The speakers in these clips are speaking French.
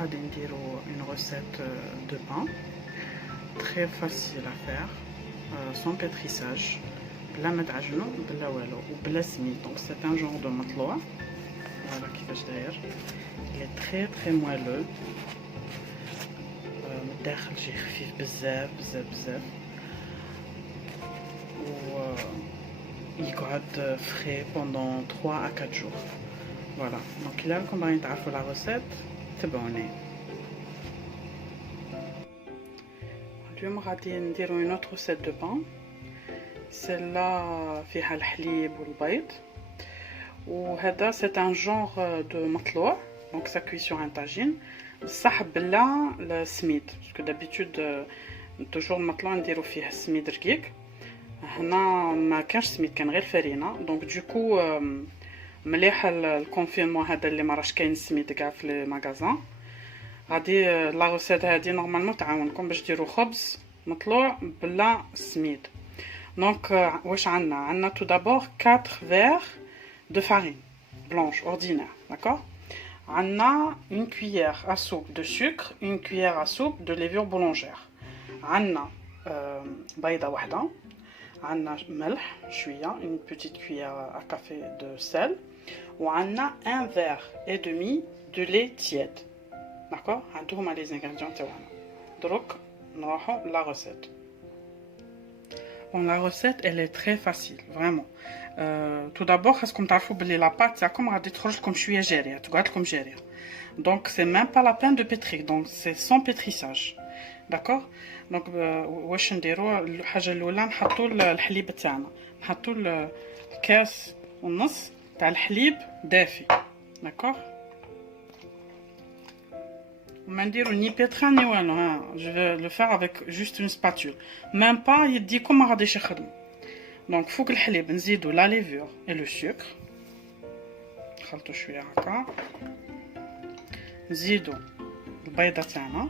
غادي نديرو une recette de pain très facile à faire sans pétrissage بلا ما تعجنو بلا والو وبلا سميد. دونك سي ان جونغ دو مطلوع. فوالا كيفاش داير. il est très très moelleux من الداخل جي خفيف بزاف بزاف بزاف و يقعد frais pendant 3 à 4 jours. Voilà, donc là, comme on a fait la recette, c'est bon. اليوم غادي نديرو une autre recette de pain. celle-là فيها الحليب والبيض وهذا c'est un genre de مطلوع donc ça cuit sur un tagine بصح بلا السميد باسكو دابيتود توجور المطلوع نديرو فيه السميد رقيق. هنا ما كانش سميد كان غير فرينه دونك دوكو مليح الكونفينمون هذا اللي ما راش كاين السميد كاع في لي ماغازان. غادي لا روسيت هذه نورمالمون تعاونكم باش ديروا خبز مطلوع بلا سميد. دونك واش عندنا tout d'abord 4 verres de farine blanche ordinaire, d'accord. عندنا une cuillère à soupe de sucre, une cuillère à soupe de levure boulangère. عندنا بيضه واحده. عندنا ملح شويه une petite cuillère à café de sel. وعندنا un verre et demi de lait tiède, d'accord. هادو هما les ingrédients تاعنا. دروك نروحو la recette. Bon, la recette elle est très facile vraiment. Tout d'abord خاصكم تعرفوا بلي لا بات تاعكم غادي تخرج لكم شويه جاريه تقعد لكم جاريه. Donc c'est même pas la peine de pétrir, donc c'est sans pétrissage, d'accord. Donc واش نديرو الحاجه الاولى نحطوا الحليب تاعنا نحطوا الكاس ونص تاع الحليب دافي d'accord. ما نديرو ني بيترا ني والو ها je vais le faire avec juste une spatule même pas يديكم ما غاديش يخدم. دونك فوق الحليب نزيدو لا ليفور et le sucre نخلطو شويه هكا. نزيدو البيضه تاعنا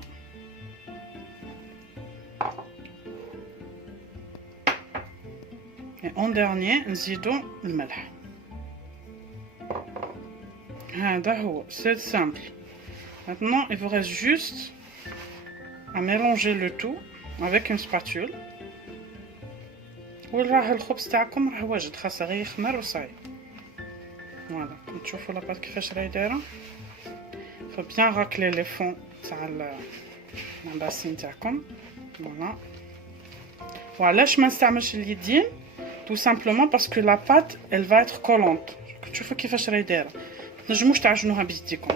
et en dernier نزيدو الملح. هذا هو c'est simple. Maintenant il vous reste juste à mélanger le tout avec une spatule. وراه الخبز تاعكم راه واجد خاصه غير يخمر وصاي. فوالا كما تشوفوا لاباط كيفاش راهي دايره. faut bien racler les fonds تاع الباسين تاعكم. فوالا وعلاش ما نستعملش اليدين tout simplement parce que la pâte elle va être collante. تشوفوا كيفاش راهي دايره تنجموش تعجنوها بيديكم.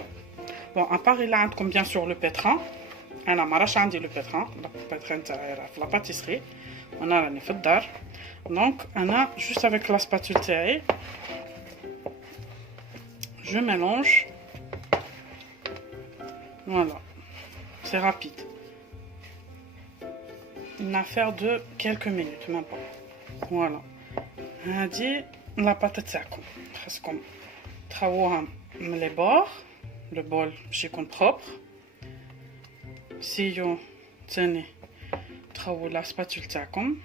bon à part il a عندكم bien sûr le pétrin. انا ما راش عندي لو pétrin. البيترين تاعي راه في لا باتيسري وانا راني في الدار. donc انا juste avec la spatule تاعي je mélange. voilà c'est rapide, une affaire de quelques minutes même pas. voilà هادي لاباط تاعكم خاصكم تخووها من لي بور. لو بول باش يكون بروبر. سيو تاني تخوو لا سباتول تاعكم.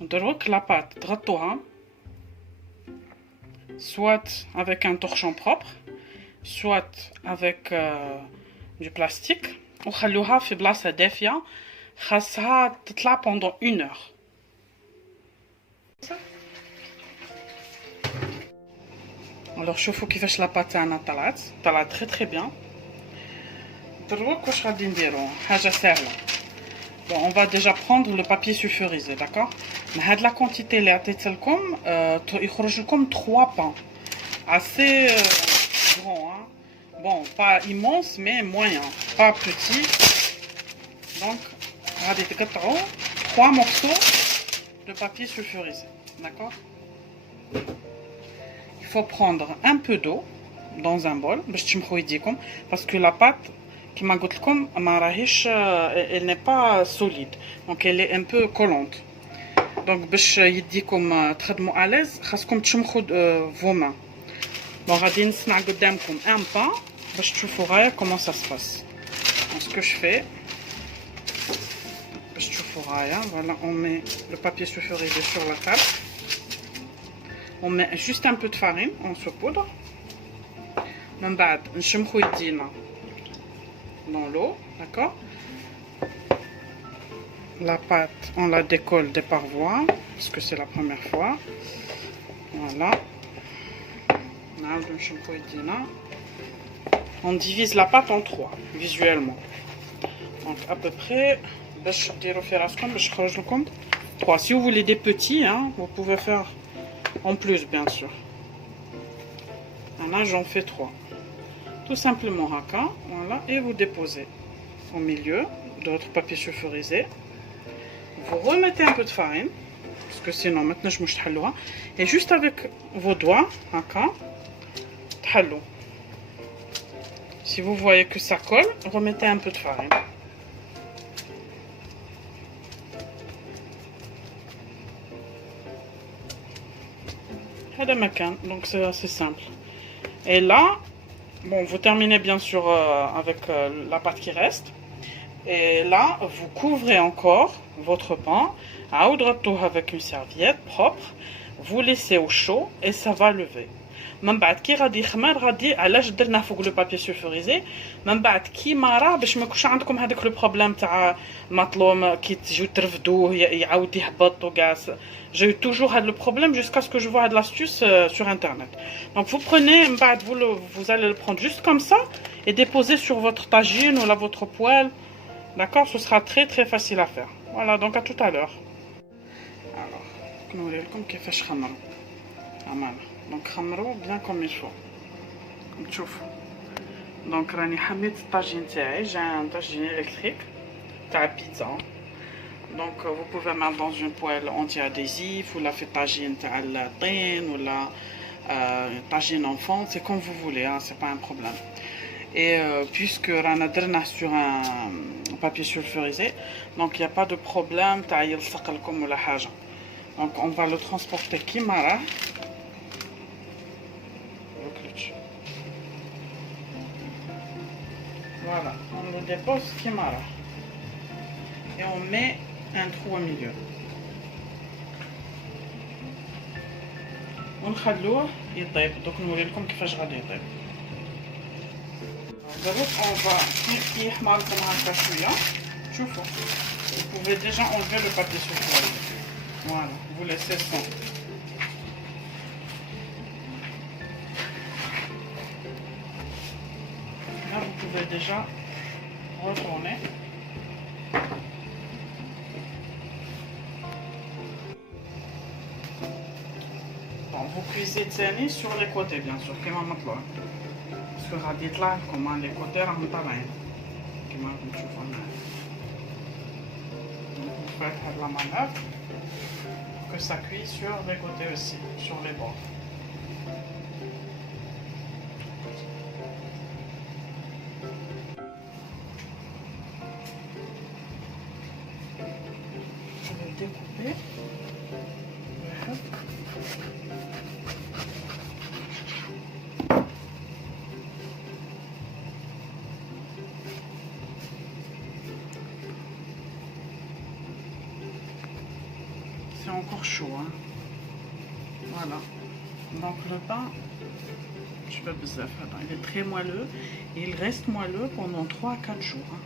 دروك لاباط تغطوها soit avec un torchon propre soit avec du plastique وخلوها في بلاصه دافيه خاصها تطلع pendant 1 heure. alors شوفوا كيفاش لاباط تاعنا طلعت très très bien. دروك واش غادي نديرو حاجه سهله. bon on va déjà prendre le papier sulfurisé, d'accord. هاد لا كونتيتي اللي عطيت لكم يخرج لكم 3 pains assez grand hein. bon pas immense mais moyen pas petit. donc غادي تقطعوا 3 morceaux de papier sulfurisé, d'accord. il faut prendre un peu d'eau dans un bol باش تشمخوا يديكم parce que la pâte كما قلت لكم ما راهيش elle n'est pas solide donc elle est un peu collante. donc باش يديكم تخدموا à l'aise خاصكم تشمخوا vos mains. bon غادي نصنع قدامكم un pain باش تشوفوا غاية comment ça se passe. donc ce que je fais باش تشوفوا غاية voilà on met le papier sulfurisé sur la table. on met juste un peu de farine en saupoudre. من بعد نشمخو يدينا dans l'eau, d'accord. La pâte, on la décolle des parois, parce que c'est la première fois. Voilà. On divise la pâte en 3, visuellement. Donc à peu près, 3. Si vous voulez des petits, hein, vous pouvez faire en plus, bien sûr. Là, j'en fais 3. Tout simplement, haka, voilà, et vous déposez au milieu de votre papier sulfurisé. Vous remettez un peu de farine, parce que sinon, maintenant, je mouche tahaloua. Et juste avec vos doigts, haka, tahallou. Si vous voyez que ça colle, remettez un peu de farine. Donc c'est assez simple. Et là, bon, vous terminez bien sûr avec la pâte qui reste. Et là, vous couvrez encore votre pain avec une serviette propre. Vous laissez au chaud et ça va lever. من بعد كي غادي يخمر غادي علاش درنا فوق لو بابي سولفوريزي من بعد كيما راه باش ما يكونش عندكم هذاك لو بروبليم تاع المطلوم كي تجيو ترفدوه يعاود يهبط وكاع. J'ai eu toujours le problème jusqu'à ce que je vois de l'astuce sur internet. Donc vous prenez, vous allez le prendre juste comme ça et déposer sur votre tagine ou là votre poêle. D'accord, ce sera très très facile à faire. Voilà, donc à tout à l'heure. Alors, nous allons comme كيفاش خمروا. Donc خمروا bien comme il faut. Comme تشوفوا. Donc راني حميت الطاجين تاعي, j'ai un tagine électrique تاع pizza. Donc vous pouvez mettre dans une poêle anti-adhésif ou la fait tagine تاع الطين ou la tagine enfant, c'est comme vous voulez, hein, c'est pas un problème. Et puisque rana درنا sur un papier sulfurisé, donc il n'y a pas de problème تاع يلصق لكم ولا حاجه. Donc on va le transporter كيما راه. Voilà, on le dépose كيما راه. Et on met un trou au milieu. ونخلوه يطيب. دوك نوري لكم كيفاش غادي يطيب. دابا on va كي يحمر لكم هكا شويه شوفوا. Vous pouvez déjà enlever le papier sulfurisé. Voilà, vous laissez sans. Là vous pouvez déjà retourner. Vous cuisez تاني sur les côtés bien sûr كما مطلوب باسكو غادي يطلع لكم لي كوتي راهم طالعين كما راكم تشوفوا هنا. Vous faites la manœuvre que ça cuit sur les côtés aussi, sur les bords. Je vais découper. C'est encore chaud, hein. Voilà. Donc le pain, je peux il est très moelleux et il reste moelleux pendant 3 à 4 jours. Hein.